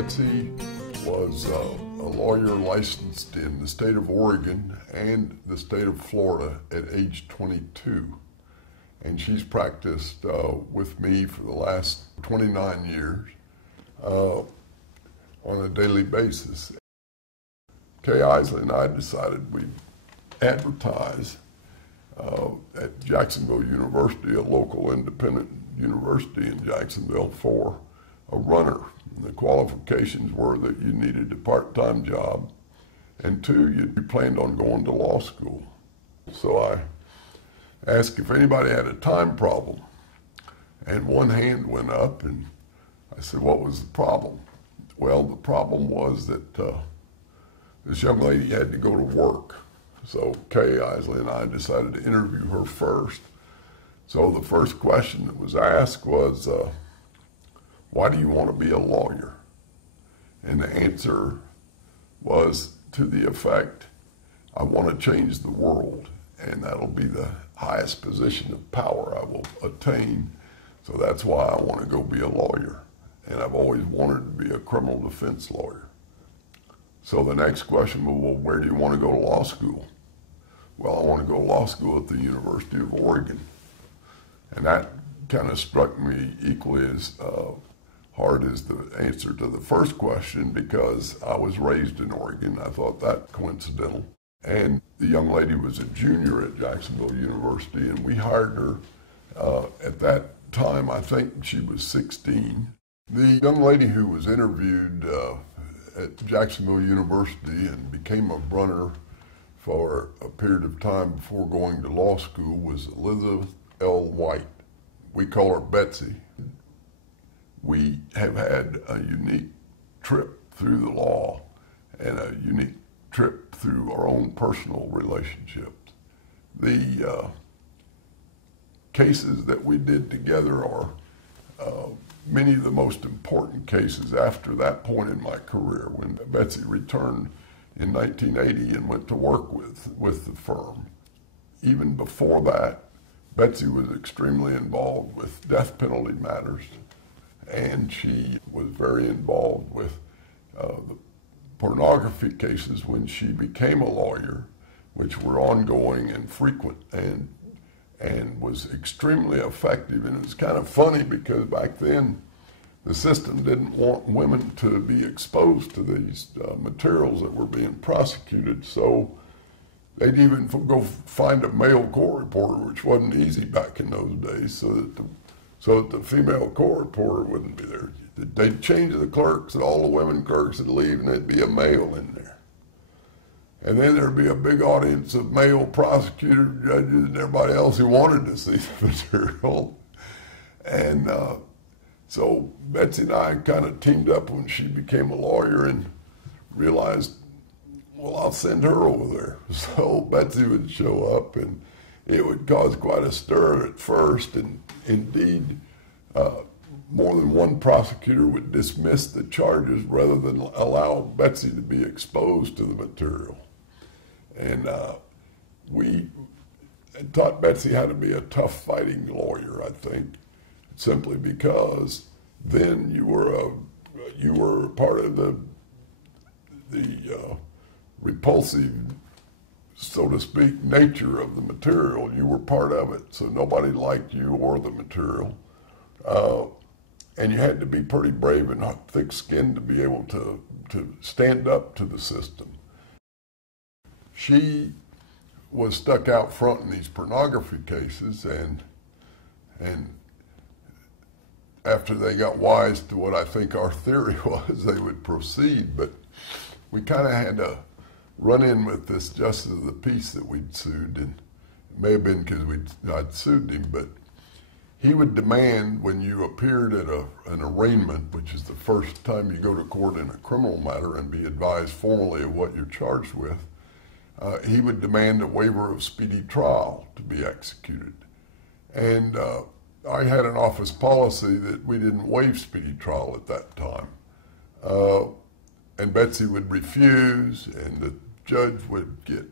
Betsy was a lawyer licensed in the state of Oregon and the state of Florida at age 22. And she's practiced with me for the last 29 years on a daily basis. Kay Isley and I decided we'd advertise at Jacksonville University, a local independent university in Jacksonville, for a runner. And the qualifications were that you needed a part-time job, and two, you planned on going to law school. So I asked if anybody had a time problem, and one hand went up, and I said, what was the problem? Well, the problem was that this young lady had to go to work. So Kay Isley and I decided to interview her first. So the first question that was asked was, why do you want to be a lawyer? And the answer was to the effect, I want to change the world, and that'll be the highest position of power I will attain. So that's why I want to go be a lawyer. And I've always wanted to be a criminal defense lawyer. So the next question was, well, where do you want to go to law school? Well, I want to go to law school at the University of Oregon. And that kind of struck me equally as hard as the answer to the first question, because I was raised in Oregon. I thought that coincidental. And the young lady was a junior at Jacksonville University, and we hired her at that time. I think she was 16. The young lady who was interviewed at Jacksonville University and became a runner for a period of time before going to law school was Elizabeth L. White. We call her Betsy. We have had a unique trip through the law and a unique trip through our own personal relationships. The cases that we did together are many of the most important cases after that point in my career, when Betsy returned in 1980 and went to work with the firm. Even before that, Betsy was extremely involved with death penalty matters, and she was very involved with the pornography cases when she became a lawyer, which were ongoing and frequent, and was extremely effective. And it was kind of funny because back then the system didn't want women to be exposed to these materials that were being prosecuted, so they'd even go find a male court reporter, which wasn't easy back in those days, so that the female court reporter wouldn't be there. They'd change the clerks, and all the women clerks would leave, and there'd be a male in there. And then there'd be a big audience of male prosecutors, judges, and everybody else who wanted to see the material. And so Betsy and I kind of teamed up when she became a lawyer and realized, well, I'll send her over there. So Betsy would show up, and it would cause quite a stir at first. And indeed, more than one prosecutor would dismiss the charges rather than allow Betsy to be exposed to the material. And we taught Betsy how to be a tough fighting lawyer, I think, simply because then you were part of the repulsive, so to speak, nature of the material. You were part of it, so nobody liked you or the material. And you had to be pretty brave and thick-skinned to be able to stand up to the system. She was stuck out front in these pornography cases, and after they got wise to what I think our theory was, they would proceed. But we kind of had to run in with this justice of the peace that we'd sued, and it may have been because I'd sued him, but he would demand, when you appeared at an arraignment, which is the first time you go to court in a criminal matter and be advised formally of what you're charged with, he would demand a waiver of speedy trial to be executed. And I had an office policy that we didn't waive speedy trial at that time. And Betsy would refuse, and the judge would get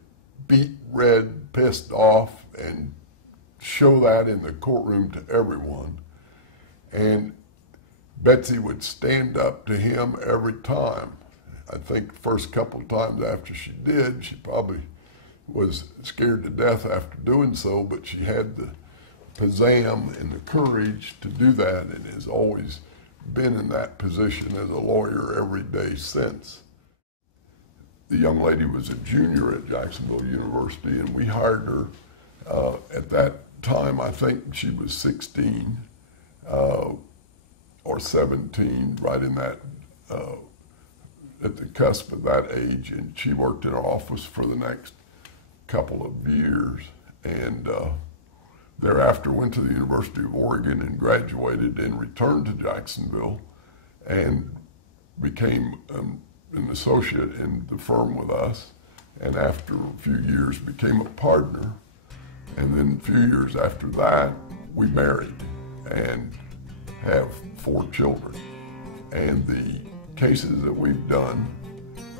beat red, pissed off, and show that in the courtroom to everyone. And Betsy would stand up to him every time. I think the first couple of times after she did, she probably was scared to death after doing so, but she had the pizzazz and the courage to do that, and has always been in that position as a lawyer every day since. The young lady was a junior at Jacksonville University, and we hired her at that time. I think she was 16 or 17, right in that, at the cusp of that age, and she worked in our office for the next couple of years, and thereafter went to the University of Oregon and graduated and returned to Jacksonville and became an associate in the firm with us, and after a few years became a partner, and then a few years after that we married and have 4 children. And the cases that we've done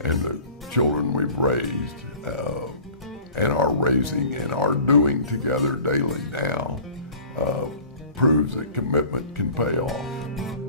and the children we've raised and are raising and are doing together daily now proves that commitment can pay off.